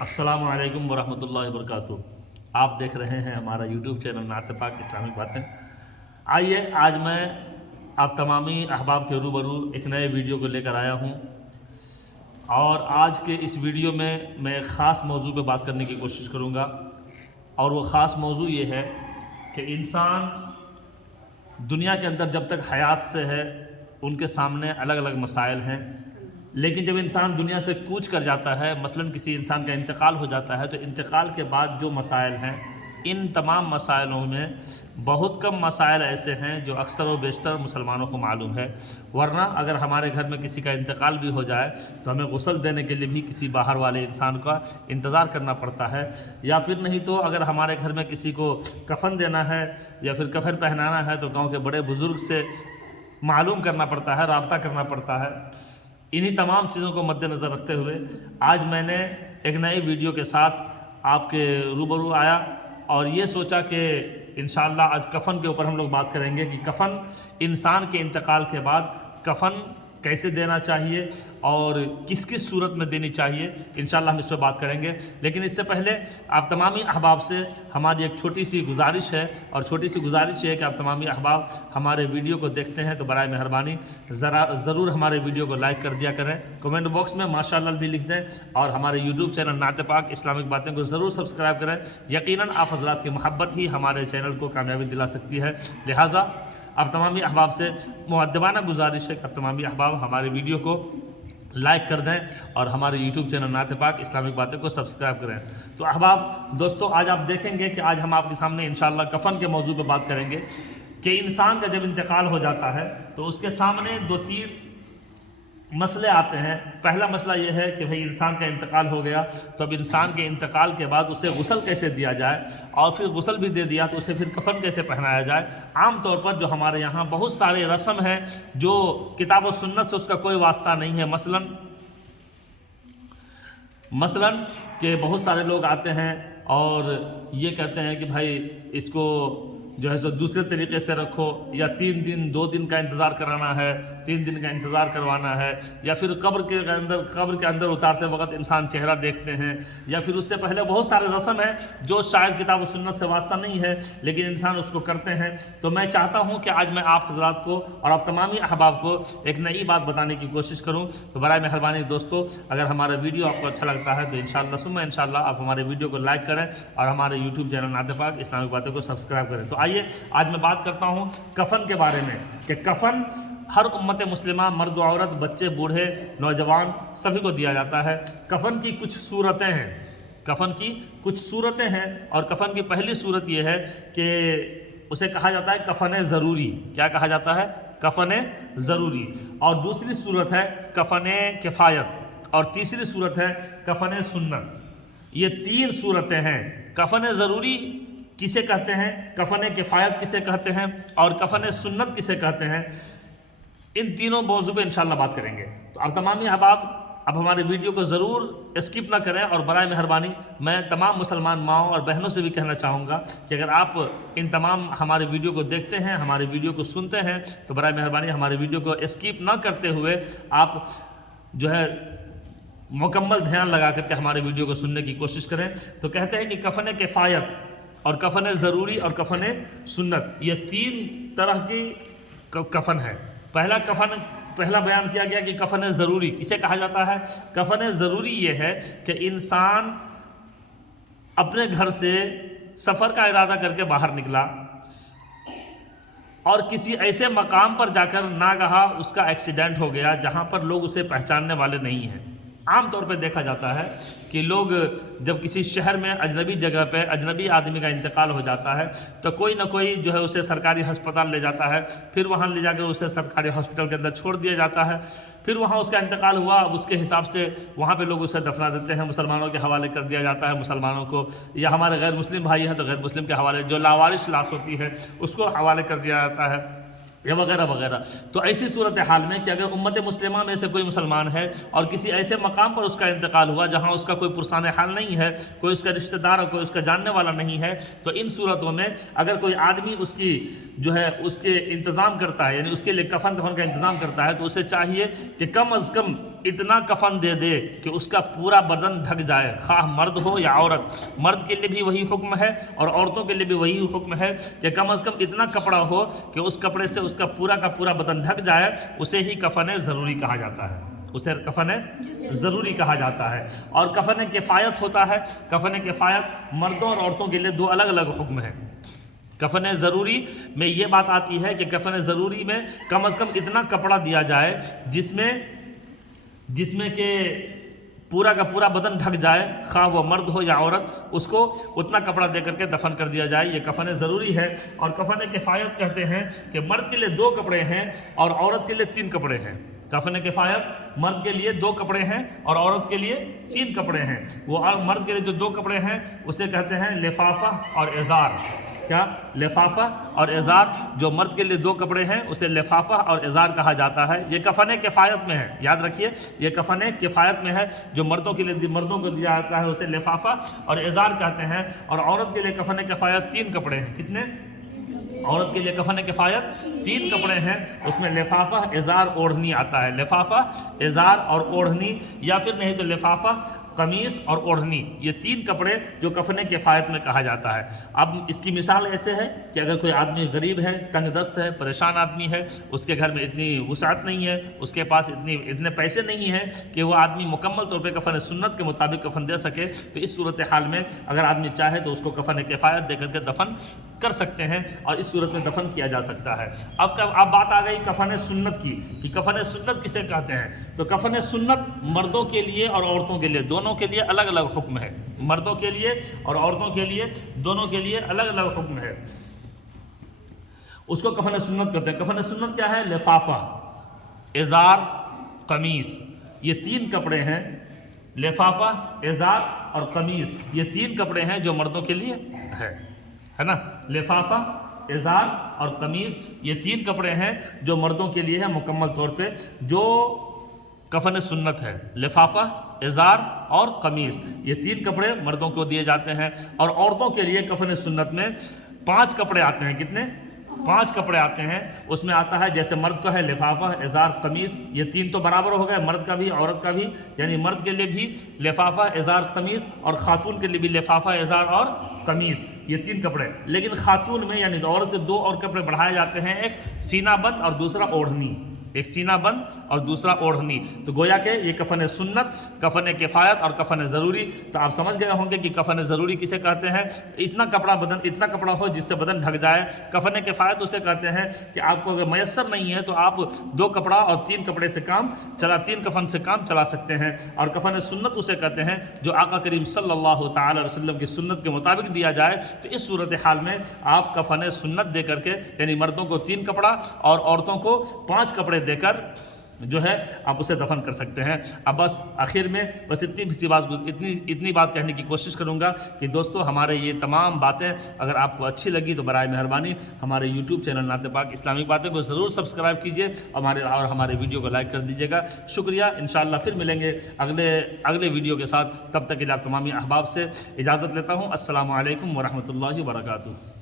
السلام علیکم ورحمۃ اللہ وبرکاتہ۔ آپ دیکھ رہے ہیں ہمارا یوٹیوب چینل نعت پاک اسلامی باتیں۔ آئیے آج میں آپ تمامی احباب کے روبرو ایک نئے ویڈیو کو لے کر آیا ہوں، اور آج کے اس ویڈیو میں ایک خاص موضوع پہ بات کرنے کی کوشش کروں گا، اور وہ خاص موضوع یہ ہے کہ انسان دنیا کے اندر جب تک حیات سے ہے ان کے سامنے الگ الگ مسائل ہیں، لیکن جب انسان دنیا سے کوچ کر جاتا ہے، مثلاً کسی انسان کا انتقال ہو جاتا ہے، تو انتقال کے بعد جو مسائل ہیں ان تمام مسائلوں میں بہت کم مسائل ایسے ہیں جو اکثر و بیشتر مسلمانوں کو معلوم ہے، ورنہ اگر ہمارے گھر میں کسی کا انتقال بھی ہو جائے تو ہمیں غسل دینے کے لیے بھی کسی باہر والے انسان کا انتظار کرنا پڑتا ہے، یا پھر نہیں تو اگر ہمارے گھر میں کسی کو کفن دینا ہے یا پھر کفن پہنانا ہے تو گاؤں کے بڑے بزرگ سے معلوم کرنا پڑتا ہے، رابطہ کرنا پڑتا ہے۔ انہی تمام چیزوں کو مد نظر رکھتے ہوئے آج میں نے ایک نئی ویڈیو کے ساتھ آپ کے روبرو آیا، اور یہ سوچا کہ انشاءاللہ آج کفن کے اوپر ہم لوگ بات کریں گے کہ کفن انسان کے انتقال کے بعد کفن کیسے دینا چاہیے اور کس کس صورت میں دینی چاہیے، انشاءاللہ ہم اس پہ بات کریں گے۔ لیکن اس سے پہلے آپ تمامی احباب سے ہماری ایک چھوٹی سی گزارش ہے، اور چھوٹی سی گزارش یہ ہے کہ آپ تمامی احباب ہمارے ویڈیو کو دیکھتے ہیں تو برائے مہربانی ضرور ہمارے ویڈیو کو لائک کر دیا کریں، کمنٹ باکس میں ماشاءاللہ بھی لکھ دیں، اور ہمارے یوٹیوب چینل نعت پاک اسلامک باتیں کو ضرور سبسکرائب کریں۔ یقیناً آپ حضرات کی محبت ہی ہمارے چینل کو کامیابی دلا سکتی ہے، لہٰذا اب تمامی احباب سے مؤدبانہ گزارش ہے کہ اب تمامی احباب ہمارے ویڈیو کو لائک کر دیں اور ہمارے یوٹیوب چینل نعت پاک اسلامک باتیں کو سبسکرائب کریں۔ تو احباب دوستو، آج آپ دیکھیں گے کہ آج ہم آپ کے سامنے انشاءاللہ کفن کے موضوع پہ بات کریں گے کہ انسان کا جب انتقال ہو جاتا ہے تو اس کے سامنے دو تین مسئلے آتے ہیں۔ پہلا مسئلہ یہ ہے کہ بھئی انسان کا انتقال ہو گیا تو اب انسان کے انتقال کے بعد اسے غسل کیسے دیا جائے، اور پھر غسل بھی دے دیا تو اسے پھر کفن کیسے پہنایا جائے۔ عام طور پر جو ہمارے یہاں بہت سارے رسم ہیں جو کتاب و سنت سے اس کا کوئی واسطہ نہیں ہے، مثلاً کہ بہت سارے لوگ آتے ہیں اور یہ کہتے ہیں کہ بھائی اس کو جو ہے سو دوسرے طریقے سے رکھو، یا 3 دن 2 دن کا انتظار کرانا ہے، 3 دن کا انتظار کروانا ہے، یا پھر قبر کے اندر اتارتے وقت انسان چہرہ دیکھتے ہیں، یا پھر اس سے پہلے بہت سارے رسم ہیں جو شاید کتاب و سنت سے واسطہ نہیں ہے لیکن انسان اس کو کرتے ہیں۔ تو میں چاہتا ہوں کہ آج میں آپ حضرات کو اور آپ تمامی احباب کو ایک نئی بات بتانے کی کوشش کروں۔ تو برائے مہربانی دوستو، اگر ہمارا ویڈیو آپ کو اچھا لگتا ہے تو انشاءاللہ ثم انشاءاللہ آپ ہمارے ویڈیو کو لائک کریں اور ہمارے یوٹیوب چینل نعت پاک اسلامک باتیں کو سبسکرائب کریں۔ تو آئیے آج میں بات کرتا ہوں کفن کے بارے میں کہ کفن ہر امت مسلمہ، مرد و عورت، بچے، بوڑھے، نوجوان سبھی کو دیا جاتا ہے۔ کفن کی کچھ صورتیں ہیں، اور کفن کی پہلی صورت یہ ہے کہ اسے کہا جاتا ہے کفن ضروری۔ کیا کہا جاتا ہے؟ کفن ضروری۔ اور دوسری صورت ہے کفن کفایت، اور تیسری صورت ہے کفن سنت۔ یہ 3 صورتیں ہیں۔ کفن ضروری کسے کہتے ہیں، کفن کفایت کسے کہتے ہیں، اور کفن سنت کسے کہتے ہیں، ان تینوں موضوع پہ انشاءاللہ بات کریں گے۔ تو اب تمامی احباب اب ہمارے ویڈیو کو ضرور اسکپ نہ کریں، اور برائے مہربانی میں تمام مسلمان ماؤں اور بہنوں سے بھی کہنا چاہوں گا کہ اگر آپ ان تمام ہمارے ویڈیو کو دیکھتے ہیں، ہمارے ویڈیو کو سنتے ہیں، تو برائے مہربانی ہمارے ویڈیو کو اسکپ نہ کرتے ہوئے آپ جو ہے مکمل دھیان لگا کر کے ہمارے ویڈیو کو سننے کی کوشش کریں۔ تو کہتے ہیں کہ کفن کفایت اور کفن ضروری اور کفن سنت، یہ 3 طرح کی کفن ہے۔ پہلا بیان کیا گیا کہ کفن ضروری کسے کہا جاتا ہے۔ کفن ضروری یہ ہے کہ انسان اپنے گھر سے سفر کا ارادہ کر کے باہر نکلا اور کسی ایسے مقام پر جا کر ناگہاں اس کا ایکسیڈنٹ ہو گیا جہاں پر لوگ اسے پہچاننے والے نہیں ہیں۔ عام طور پہ دیکھا جاتا ہے کہ لوگ جب کسی شہر میں اجنبی جگہ پہ اجنبی آدمی کا انتقال ہو جاتا ہے تو کوئی نہ کوئی جو ہے اسے سرکاری ہسپتال لے جاتا ہے، پھر وہاں لے جا کر اسے سرکاری ہاسپٹل کے اندر چھوڑ دیا جاتا ہے، پھر وہاں اس کا انتقال ہوا، اب اس کے حساب سے وہاں پہ لوگ اسے دفنا دیتے ہیں، مسلمانوں کے حوالے کر دیا جاتا ہے مسلمانوں کو، یا ہمارے غیر مسلم بھائی ہیں تو غیر مسلم کے حوالے، جو لاوارث لاش ہوتی ہے اس کو حوالے کر دیا جاتا ہے، یا وغیرہ وغیرہ۔ تو ایسی صورتحال میں کہ اگر امت مسلمہ میں سے کوئی مسلمان ہے اور کسی ایسے مقام پر اس کا انتقال ہوا جہاں اس کا کوئی پرسان حال نہیں ہے، کوئی اس کا رشتہ دار اور کوئی اس کا جاننے والا نہیں ہے، تو ان صورتوں میں اگر کوئی آدمی اس کی جو ہے اس کے انتظام کرتا ہے، یعنی اس کے لیے کفن کا انتظام کرتا ہے، تو اسے چاہیے کہ کم از کم اتنا کفن دے دے کہ اس کا پورا بدن ڈھک جائے، خواہ مرد ہو یا عورت، مرد کے لیے بھی وہی حکم ہے اور عورتوں کے لیے بھی وہی حکم ہے کہ کم از کم اتنا کپڑا ہو کہ اس کپڑے سے اس کا پورا بدن ڈھک جائے، اسے ہی کفن ضروری کہا جاتا ہے، اسے کفن ضروری کہا جاتا ہے۔ اور کفن کفایت ہوتا ہے، کفن کفایت مردوں اور عورتوں کے لیے دو الگ الگ حکم ہیں۔ کفن ضروری میں یہ بات آتی ہے کہ کفن ضروری میں کم از کم اتنا کپڑا دیا جائے جس میں کہ پورا کا پورا بدن ڈھک جائے، خواہ وہ مرد ہو یا عورت، اس کو اتنا کپڑا دے کر کے دفن کر دیا جائے، یہ کفن ضروری ہے۔ اور کفن کفایت کہتے ہیں کہ مرد کے لیے 2 کپڑے ہیں اور عورت کے لیے 3 کپڑے ہیں۔ کفن کفایت مرد کے لیے 2 کپڑے ہیں اور عورت کے لیے 3 کپڑے ہیں۔ وہ مرد کے لیے جو 2 کپڑے ہیں اسے کہتے ہیں لفافہ اور ازار۔ کیا؟ لفافہ اور ازار۔ جو مرد کے لیے 2 کپڑے ہیں اسے لفافہ اور ازار کہا جاتا ہے۔ یہ کفن کفایت میں ہے، یاد رکھیے یہ کفن کفایت میں ہے۔ جو مردوں کے لیے مردوں کو دیا جاتا ہے اسے لفافہ اور ازار کہتے ہیں، اور عورت کے لیے کفن کفایت 3 کپڑے ہیں۔ کتنے؟ عورت کے لیے کفن کفایت 3 کپڑے ہیں، اس میں لفافہ، ازار، اوڑھنی آتا ہے۔ لفافہ، ازار اور اوڑھنی، یا پھر نہیں تو لفافہ، قمیص اور اوڑھنی، یہ 3 کپڑے جو کفن کفایت میں کہا جاتا ہے۔ اب اس کی مثال ایسے ہے کہ اگر کوئی آدمی غریب ہے، تنگ دست ہے، پریشان آدمی ہے، اس کے گھر میں اتنی وسعت نہیں ہے، اس کے پاس اتنے پیسے نہیں ہیں کہ وہ آدمی مکمل طور پہ کفن سنت کے مطابق کفن دے سکے، تو اس صورتحال میں اگر آدمی چاہے تو اس کو کفن کفایت دے کر کے دفن کر سکتے ہیں، اور اس صورت میں دفن کیا جا سکتا ہے۔ اب بات آ گئی کفن سنت کی کہ کفن سنت کسے کہتے ہیں۔ تو کفن سنت مردوں کے لیے اور عورتوں کے لیے دونوں کے لیے الگ الگ حکم ہے۔ مردوں کے لیے اور عورتوں کے لیے دونوں کے لیے الگ الگ حکم ہے۔ اس کو کفن سنت کہتے ہیں۔ کفن سنت کیا ہے؟ لفافہ، ازار، قمیص، یہ 3 کپڑے ہیں۔ لفافہ، ازار اور قمیص، یہ 3 کپڑے ہیں جو مردوں کے لیے ہے نا۔ لفافہ، ازار اور قمیص، یہ 3 کپڑے ہیں جو مردوں کے لیے ہے مکمل طور پہ، جو کفن سنت ہے۔ لفافہ، ازار اور قمیص، یہ 3 کپڑے مردوں کو دیے جاتے ہیں، اور عورتوں کے لیے کفن سنت میں 5 کپڑے آتے ہیں۔ کتنے؟ 5 کپڑے آتے ہیں۔ اس میں آتا ہے جیسے مرد کا ہے لفافہ، ازار، قمیص، یہ 3 تو برابر ہو گئے، مرد کا بھی عورت کا بھی، یعنی مرد کے لیے بھی لفافہ، ازار، قمیص، اور خاتون کے لیے بھی لفافہ، ازار اور قمیص، یہ 3 کپڑے۔ لیکن خاتون میں یعنی عورت سے 2 اور کپڑے بڑھائے جاتے ہیں، ایک سینہ بند اور دوسرا اوڑھنی، ایک سینہ بند اور دوسرا اوڑھنی۔ تو گویا کہ یہ کفن سنت، کفن کفایت اور کفن ضروری۔ تو آپ سمجھ گئے ہوں گے کہ کفن ضروری کسے کہتے ہیں؟ اتنا کپڑا ہو جس سے بدن ڈھک جائے۔ کفن کفایت اسے کہتے ہیں کہ آپ کو اگر میسر نہیں ہے تو آپ 2 کپڑا اور 3 کپڑے سے 3 کفن سے کام چلا سکتے ہیں۔ اور کفن سنت اسے کہتے ہیں جو آقا کریم صلی اللہ تعالی علیہ وسلم کی سنت کے مطابق دیا جائے۔ تو اس صورتحال میں آپ کفن سنت دے کر کے، یعنی مردوں کو 3 کپڑا اور عورتوں کو 5 کپڑے دے کر جو ہے آپ اسے دفن کر سکتے ہیں۔ اب بس آخر میں بس اتنی بات کہنے کی کوشش کروں گا کہ دوستو، ہمارے یہ تمام باتیں اگر آپ کو اچھی لگی تو برائے مہربانی ہمارے یوٹیوب چینل نعت پاک اسلامی باتیں کو ضرور سبسکرائب کیجئے اور ہمارے ویڈیو کو لائک کر دیجئے گا۔ شکریہ۔ انشاءاللہ پھر ملیں گے اگلے ویڈیو کے ساتھ۔ تب تک کے لیے آپ تمامی احباب سے اجازت لیتا ہوں۔ السلام علیکم ورحمۃ اللہ وبرکاتہ۔